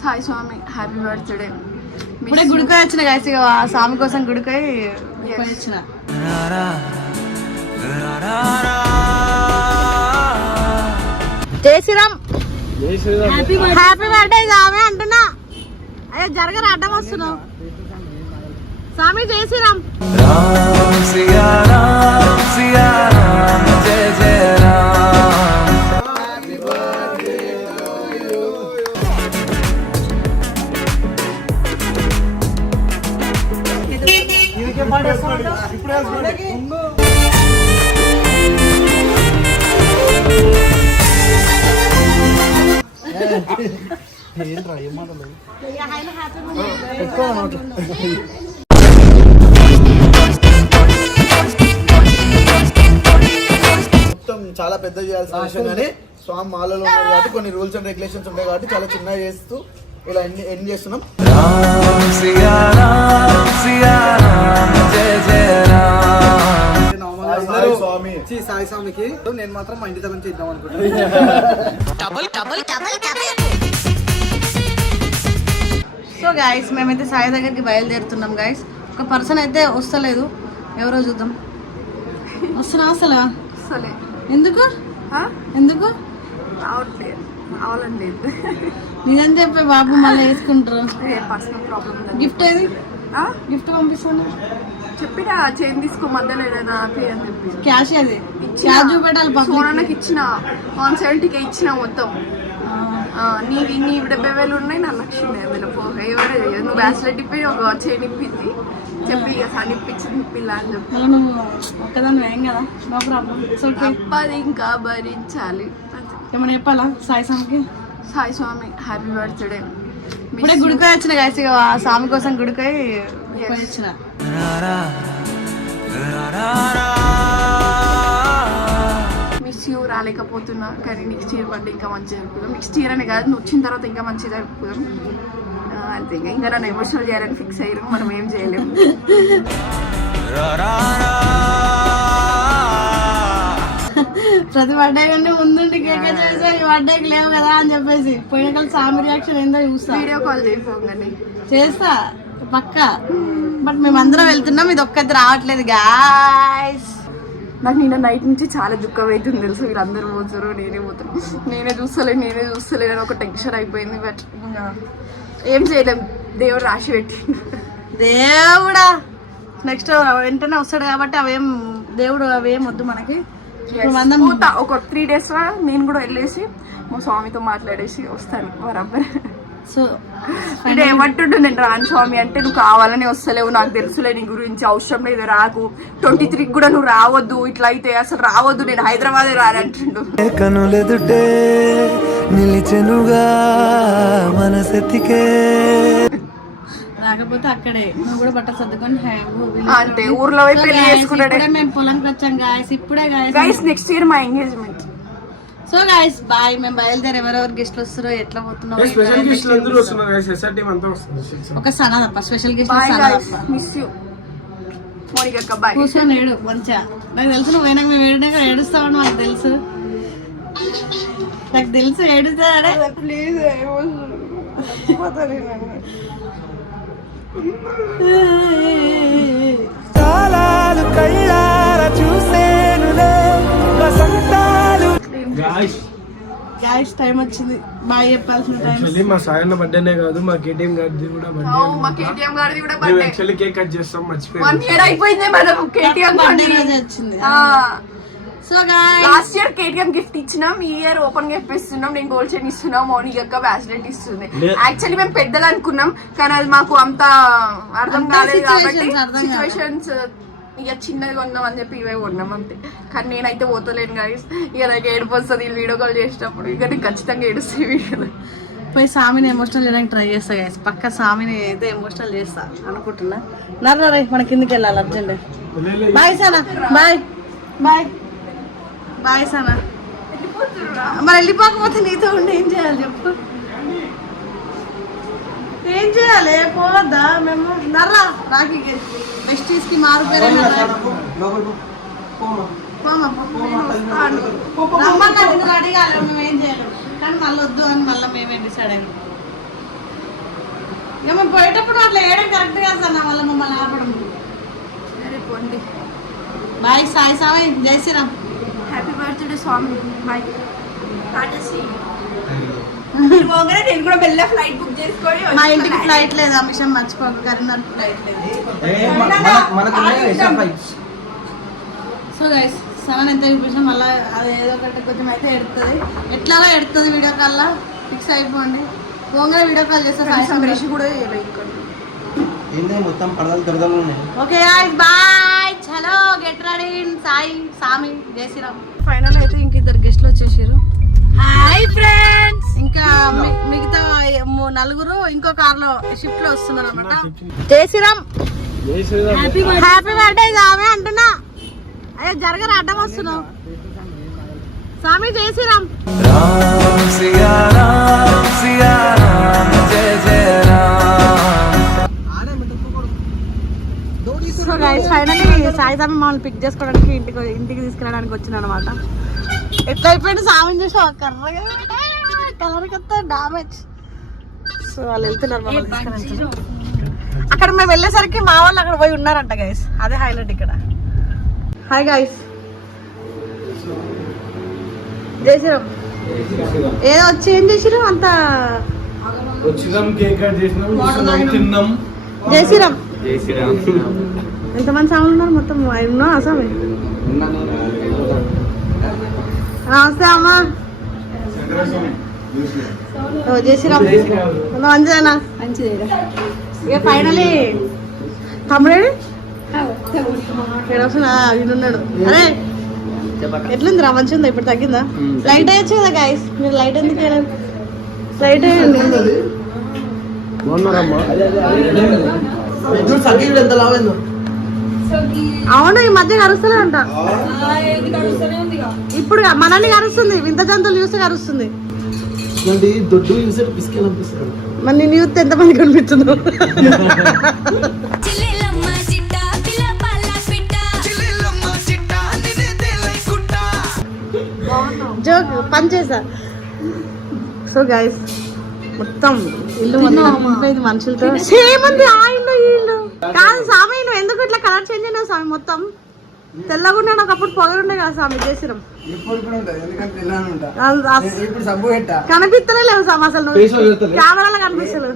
సాయి స్వామి happy birthday. ఇప్పుడే గుడికాయ వచ్చిన guys, ఇక స్వామి కోసం గుడికాయ వచ్చిన. జై శ్రీరామ్, హ్యాపీ బర్త్డే స్వామి అంటున్నా. అయ్యో జరగరా, అడ్డం వస్తున్నావు స్వామి. జై శ్రీరామ్. చాలా పెద్ద చేయాల్సిన విషయం కానీ స్వామి మాలలో ఉన్నాయి కాబట్టి కొన్ని రూల్స్ అండ్ రెగ్యులేషన్స్ ఉంటాయి కాబట్టి చాలా చిన్నగా చేస్తూ ఇలా ఎండ్ చేస్తున్నాం. సాయి స్వామికి నేను మాత్రం మా ఇంటి దగ్గర నుంచి ఇద్దాం అనుకుంటున్నాను. సో గాయస్ మేమైతే సాయి దగ్గరికి బయలుదేరుతున్నాం గాయస్. ఒక పర్సన్ అయితే వస్తలేదు, ఎవరో చూద్దాం. వస్తున్నా అసలు సరే ఎందుకు ఎందుకు రావట్లేదు, రావాలండి. నిజం చెప్పే బాబు, మళ్ళీ వేసుకుంటారు. Personal problem. గిఫ్ట్ ఏది? గిఫ్ట్ పంపిస్తాను. చెప్పినా చైన్ తీసుకో మధ్యలో ఏదైనా అని చెప్పి. క్యాష్ అది క్యాష్ చూపెట్టాలి. సోనాకి ఇచ్చిన 170K ఇచ్చిన మొత్తం. నీకు 70,000 ఉన్నాయి, నా 1,00,000 ఉన్నాయి. అందులో ఎవరు నువ్వు బ్యాచిలెట్ ఇప్పి ఒక చైన్ ఇప్పింది చెప్పి ఇక సన్ ఇప్పించింది పిల్ల అని చెప్పి. నువ్వు ఒక్కదాన్ని వేయం కదా, నో ప్రాబ్లం. తప్పది, ఇంకా భరించాలి. ఏమైనా చెప్పాలా సాయి స్వామికి? సాయి స్వామి హ్యాపీ బర్త్డే. ఇప్పుడే గుడికాయ వచ్చిన గాయస్, ఇక స్వామి కోసం గుడికాయ వచ్చిన. మిస్ యూ రాలేకపోతున్నా, కానీ నెక్స్ట్ ఇయర్ బర్త్డే ఇంకా మంచిగా జరుపుకుందాం. నెక్స్ట్ ఇయర్ అనే కాదు, నువ్వు వచ్చిన తర్వాత ఇంకా మంచిగా జరుపుకుందాం. అంతే, ఇంకా నన్ను ఎమోషనల్ చేయాలని ఫిక్స్ అయ్యారు, మనం ఏం చేయలేము. ప్రతి బర్త్డే కంటే ముందుండి కేకే చేసా, ఈ బర్త్డేకి లేవు కదా అని చెప్పేసి పోయిన కాలం స్వామి రియాక్షన్ ఏందో చూస్తా. వీడియో కాల్ చేయకపోగానే చేస్తా పక్కా. బట్ మేమందరం వెళ్తున్నాం, ఇది ఒక్కటి రావట్లేదు గాయ్స్. నాకు నిన్న నైట్ నుంచి చాలా దుఃఖం అవుతుంది తెలుసు. వీళ్ళందరూ పోతారు, నేనే పోతాను, నేనే చూస్తలేను అని ఒక టెన్షన్ అయిపోయింది. బట్ ఏం చేయలేం, దేవుడు రాసి పెట్టిండు. దేవుడా నెక్స్ట్ వెంటనే వస్తాడు కాబట్టి అవేం దేవుడు అవేం వద్దు మనకి. ఒక 3 days నేను కూడా వెళ్ళేసి మా స్వామితో మాట్లాడేసి వస్తాను బరాబర్. సో అంటే ఏమంటుండు, నేను రాను స్వామి అంటే, నువ్వు కావాలని వస్తలేవు, నాకు తెలుసులే నీ గురించి, అవసరం లేదు రాకు, 23 కూడా నువ్వు రావద్దు, ఇట్లా అయితే అసలు రావద్దు, నేను హైదరాబాద్ రానంటుండు. కనులెదుటే నిలిచెనుగా మనసెతికే, రాకపోతే అక్కడే నువ్వు కూడా బట్టలు సర్దుకొని అంటే ఊర్లో పెళ్లి చేసుకున్నాడే. మేము పొలంకి వచ్చాం గాయస్, ఇప్పుడే గాయస్ నెక్స్ట్ ఇయర్ మా ఎంగేజ్మెంట్. సో గాయస్ బాయ్, మేము బయలుదేరి ఎవరెవరు గెస్ట్లు వస్తారో ఎట్లా పోతున్నారో ఒక సనా తప్ప స్పెషల్ గెస్ట్ కూర్చొని ఏడు మంచిగా. నాకు తెలుసు నువ్వు పోయినాక మేము ఏడునాక ఏడుస్తామని నాకు తెలుసు, నాకు తెలుసు ఏడుస్తాడే. ప్లీజ్ గాయ్స్ టైం వచ్చింది, బాయ్ చెప్పాల్సిన టైం. మా సాయన్న బర్త్డేనే కాదు, మా కేటీఎం గారిది కూడా బర్త్డే. యాక్చువల్లీ కేక్ కట్ చేస్తాం, మర్చిపోయాం. 1 year అయిపోయింది మనం కేటీఎం బర్త్డే రోజే వచ్చింది. So guys last year KTM gift ఇచ్చినాం, ఈ ఇయర్ ఓపెన్ గా ఇప్పిస్తున్నాం. నేను గోల్డ్ చైన్ ఇస్తున్నాం, మౌనిక అక్క బ్రాస్లెట్ ఇస్తుంది. యాక్చువల్లీ మేము పెద్దలు అనుకున్నాం, కానీ అది మాకు అంత అర్థం కాలేదు కాబట్టి సిచ్యువేషన్స్ ఇక చిన్నది కొన్నాం అని చెప్పి ఇవే కొన్నాం అంతే. కానీ నేనైతే పోతలేను గాయస్, ఇక నాకు ఏడుపు వస్తుంది వీళ్ళు వీడియో కాల్ చేసినప్పుడు. ఇక నేను ఖచ్చితంగా ఏడుస్తాయి వీడియోలో. పోయి స్వామిని ఎమోషనల్ చేయడానికి ట్రై చేస్తా గాయస్, పక్క స్వామిని అయితే ఎమోషనల్ చేస్తా అనుకుంటున్నా. నర్రా రే మన కిందకి వెళ్ళాలి అర్జెంట్. బాయ్ సానా, బాయ్ బాయ్ బాయ్ సానా. మరి వెళ్ళిపోకపోతే నీతో ఉండి ఏం చేయాలి చెప్పు, ఏం చేయాలి? పోవద్దా మేము? నర్రా రాకి వెస్టీస్ కి మారు పేరు రమ్మన్నా, రెడీ కాలేము, మేము ఏం చేయలేము. కానీ మళ్ళీ వద్దు అని మళ్ళీ మేమే డిసైడ్ అయ్యాం. ఇక మేము పోయేటప్పుడు అట్లా వేయడం కరెక్ట్ కాదు సార్, నా వల్ల మమ్మల్ని ఆపడం. సరే పోండి. బాయ్ సాయి సాయి, జై శ్రీరామ్. హ్యాపీ బర్త్డే స్వామి. బాయ్. నేను కూడా వెళ్ళ ఫ్లైట్ బుక్ చేసుకొని మా ఇంటికి ఫ్లైట్ లేదు, ఆ విషయం మర్చిపోక. కరీంనగర్ ఫ్లైట్ లేదు. సో గైస్ సడన్ ఎంత చూపించాం మళ్ళీ అది ఏదో ఒకటి కొంచెం అయితే ఎడుతుంది, ఎట్లాగో ఎడుతుంది. వీడియో కాల్లో ఫిక్స్ అయిపోండి. పోగా వీడియో కాల్ చేస్తే బ్రష్ కూడా మొత్తం పడదలు దొరదలు ఉన్నాయి. ఓకే గాయ్స్ బాయ్, చలో గెట్ రెడీ. సాయి సామి జై శ్రీరామ్. ఫైనల్ అయితే ఇంక ఇద్దరు గెస్ట్లు వచ్చేసారు. Hi friends. ఇంకా మిగతా నలుగురు ఇంకో కార్ లో షిఫ్ట్ లో వస్తున్నారు అనమాట. జై శ్రీరామ్. హ్యాపీ బర్త్డే సామి అంటున్నా. అయ్యో జరగరా, అడ్డం వస్తున్నావు. స్వామి జై శ్రీరామ్. రామ్ సియా రామ్ జయ జయ Ram. So guys finally Sai Swami మమ్మల్ని పిక్ చేసుకోవడానికి ఇంటికి తీసుకురావడానికి వచ్చిన అనమాట. ఎట్లా అయిపోయింది స్వామిని చూసి కలర్ కొత్త డామేజ్. సో వాళ్ళు వెళ్తున్నారు మమ్మల్ని తీసుకుని. అక్కడ మేము వెళ్ళేసరికి మా వాళ్ళు అక్కడ పోయి ఉన్నారంట గైస్, అదే హైలైట్ ఇక్కడ. హాయ్ గైస్, జై శ్రీరామ్. ఏదో వచ్చి ఏం చేసిరు అంత. వచ్చినాం, కేక్ కట్ చేసినాం, తిన్నాం. జై శ్రీరామ్. ఎంతమంది సాములు ఉన్నారు మొత్తం? ఉన్నా సామి. నమస్తే అమ్మా. ఓ జై శ్రీరామ్. మంచిదేనా? ఇక ఫైనలీ తమ్ముడేడి ఉన్నాడు. అరే ఎట్లుంది రా? మంచిగా ఉందా? ఇప్పుడు తగ్గిందా? లైట్ అయ్యచ్చు కదా గైస్, మీరు లైట్ ఎందుకు వేయలేదు? లైట్ వేయండి. అవును ఈ మధ్య కరుస్తలేదంట. ఇప్పుడు మనల్ని కరుస్తుంది, వింత జంతువులు చూస్తే కరుస్తుంది. మరి నేను చూస్తే ఎంతమంది కనిపిస్తుందో. జోక్ పని చేసా. సో గైస్ మొత్తం ఇల్లు మొత్తం మనుషులతో సేమ్ ఉంది. ఆ ఇల్లు ఈ ఇల్లు కాదు స్వామి. నువ్వు ఎందుకు ఇట్లా కలర్ చేంజ్ అయినావు స్వామి? మొత్తం తెల్లగుండే ఒకప్పుడు పొగలుండే కదా స్వామి. చేసిరం కనిపిస్తలే లేవు స్వామి, అసలు నువ్వు కెమెరాలో కనిపిస్తలేవు.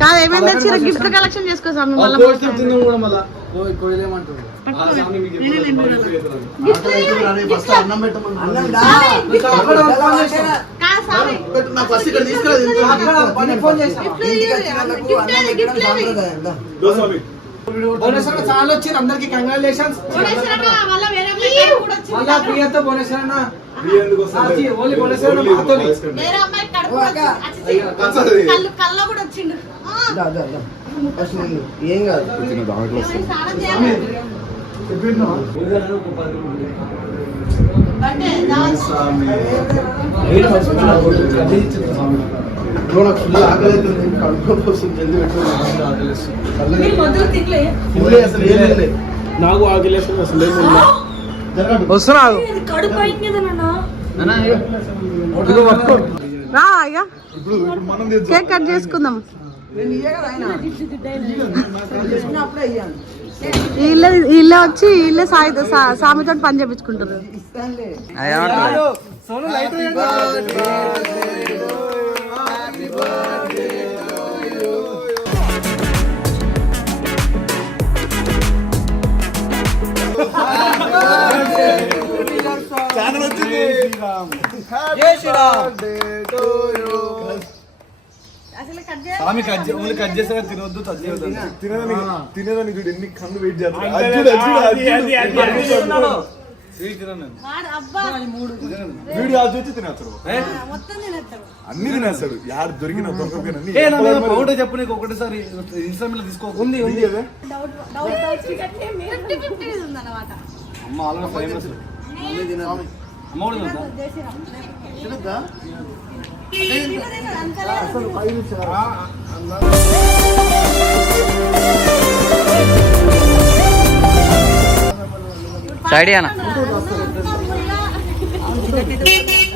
కాదు ఏమేమి తెచ్చి గిఫ్ట్ కలెక్షన్ చేసుకో స్వామి. మళ్ళీ చాలా వచ్చి అందరికి కంగ్రాచులేషన్స్. ఏం కాదు. నాకు ఆకలేస్తుంది అసలు. వస్తున్నాడు రా అయ్యా, కేక్ కట్ చేసుకుందాం. ఇల్లే వచ్చి ఇల్లే సామితో పని చేపించుకుంటారు. కట్ చేసాక తినొద్దు, తినేదానికి చూడు ఎన్ని కన్ను వెయిట్ చేస్తాను. వీడియో చూసి తినేస్తాడు, అన్ని తినేస్తాడు. యారు దొరికిన దొరకపోయినా చెప్పు. నీకు ఒకటేసారి ఇన్స్టాగ్రామ్ తీసుకోకుంది ఉంది అదే అమ్మ ఆల్రెడీ ఫేమస్. అమ్మ కూడా తినద్దా? అసలు సైడ్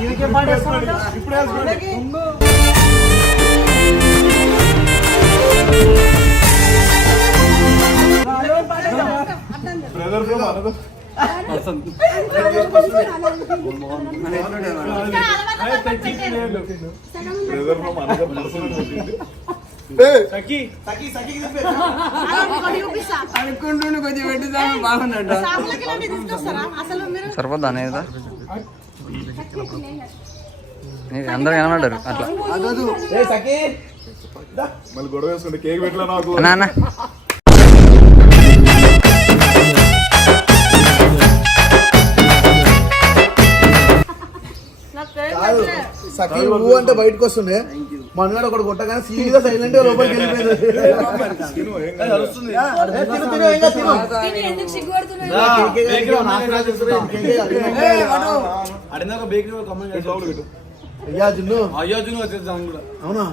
ఇదికే పాడేస్తాను ఇప్పుడు brother from another brother from another person అనుకుంటుండే కొంచెం పెట్టిద్దాం బాగున్నట్టు సరిపోద్దా అనేది అందరూ కనబడ్డారు అట్లా మళ్ళీ గొడవ వేసుకుంటే కేక్ పెట్టలే నాకు నాన్న సఖీ నువ్వు అంటే బయటకు వస్తుండే మనగాడు ఒకటి కొట్టగానే సీరియస్ సైలెంట్ గా లోపలికి వెళ్ళిపోయింది అయ్యా జున్ను అవునా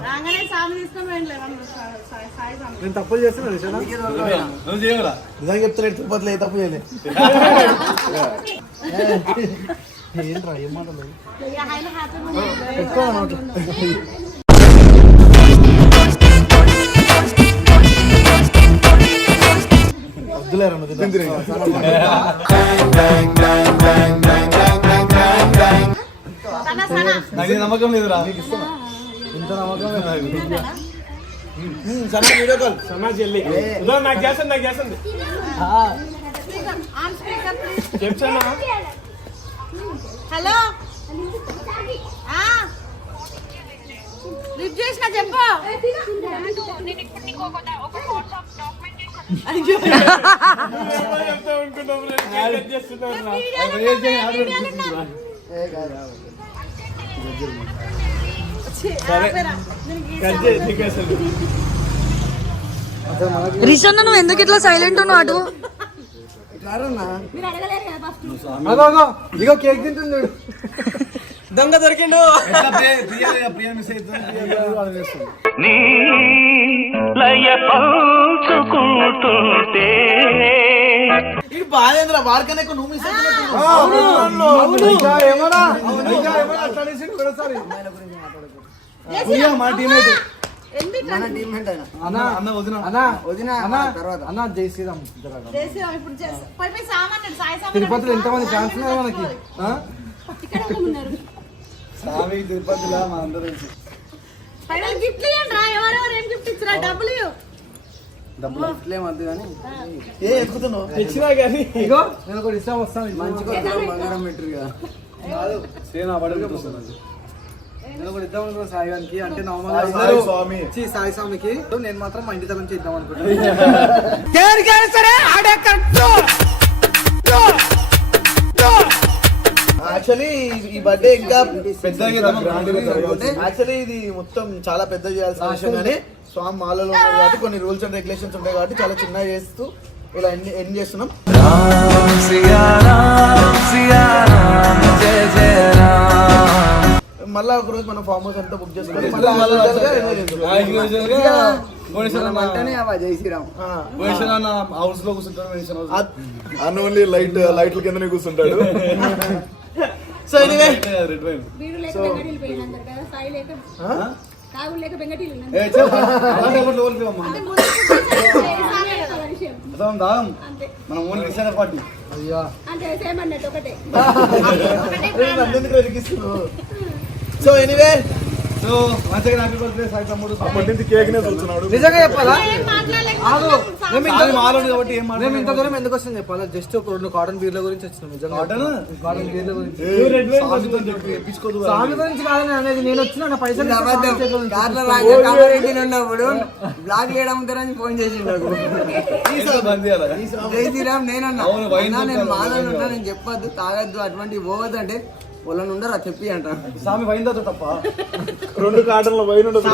నేను తప్పులు చేస్తున్నా నిజంగా చెప్తలేదు తిరుపతిలో ఏ తప్పు చేయలేదు ఏంట్రా ఏం మాటలు వద్దులేరా నాకు నమ్మకం లేదురా ఇంత నమ్మకం వీడియో కాల్ సమాజ్ వెళ్ళి నాకు చేస్తుంది చెప్తాను హలో లిఫ్ట్ చేసిన చెప్పు రిషన్న నువ్వు ఎందుకు ఇట్లా సైలెంట్ ఉన్నావు అటు ఇగో కేక్ తింటుంది దొంగ దొరికిండు ఇది బాధేంద్ర వారికనే నువ్వు మిస్ మా టీమేట్ అన్న జై శ్రీరామ్ తిరుపతిలో ఎంతమంది ఫ్యాన్స్ ఉన్నారు మనకి స్వామికి తిరుపతిలో మా అందరూ గిఫ్ట్ ఇవ్వండి రా ఎవరెవరు ఏం గిఫ్ట్ ఇచ్చిరా డబ్బులు వద్దు కానీ ఏ ఎత్తుకుతున్నావు ఇచ్చినా కానీ ఇగో నేను ఒకటి ఇష్టం వస్తాను బంగారం పెట్టరు కదా సేనా పడుతుంది నేను ఒకటి ఇద్దాం అనుకున్నా సాయి గారికి అంటే సాయి స్వామి సాయి స్వామికి నేను మాత్రం మా ఇంటి తరం ఇద్దాం అనుకుంటున్నాను యాక్చువల్లీ ఈ బర్త్డే ఇంకా పెద్దగా యాక్చువల్లీ ఇది మొత్తం చాలా పెద్ద చేయాల్సిన విషయం కానీ స్వామి మాలలో ఉన్నాయి కాబట్టి కొన్ని రూల్స్ అండ్ రెగ్యులేషన్స్ ఉంటాయి కాబట్టి చాలా చిన్నగా చేస్తూ ఇలా ఎండ్ చేస్తున్నాం. రామ్ సియా రామ్ జయ జయ రామ్. మళ్ళా ఒక రోజు మనం ఫామ్ హౌస్ అంతా బుక్ చేసుకొని హౌస్ లో కూర్చుంటాడు అన్న ఓన్లీ లైట్ల కిందనే కూర్చుంటాడు. సో ఎనీవే మనం only Kisan party so anyway so మంచిగా హ్యాపీ బర్త్డే సాయి తమ్ముడు. అప్పటి కేక్ నే చూస్తున్నాడు. నిజంగా చెప్పాలా కాబట్టి ఏం మేము ఇంత దూరం ఎందుకు వస్తుంది చెప్పాలా జస్ట్ ఒక 2 కాటన్ బీర్ల గురించి వచ్చినాం. నిజంగా కాటన్ బీర్ల గురించి స్వామి గురించి కాదని అనేది నేను వచ్చిన నా పైసలు ఉన్నప్పుడు బ్లాగ్ చేయడం ఫోన్ చేసిండు జై శ్రీరామ్ నేనన్నా నేను మాలలో ఉంటా నేను చెప్పొద్దు తాగద్దు అటువంటి పోవద్దు అంటే వాళ్ళని ఉండరా చెప్పి అంట స్వామి వైన్ తో తప్ప 2 కార్టన్ల వైన్ ఉండదు.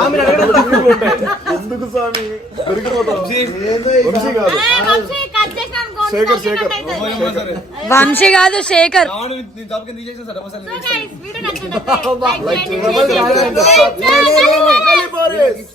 ఎందుకు స్వామి శేఖర్ వంశీ కాదు శేఖర్. వీడియో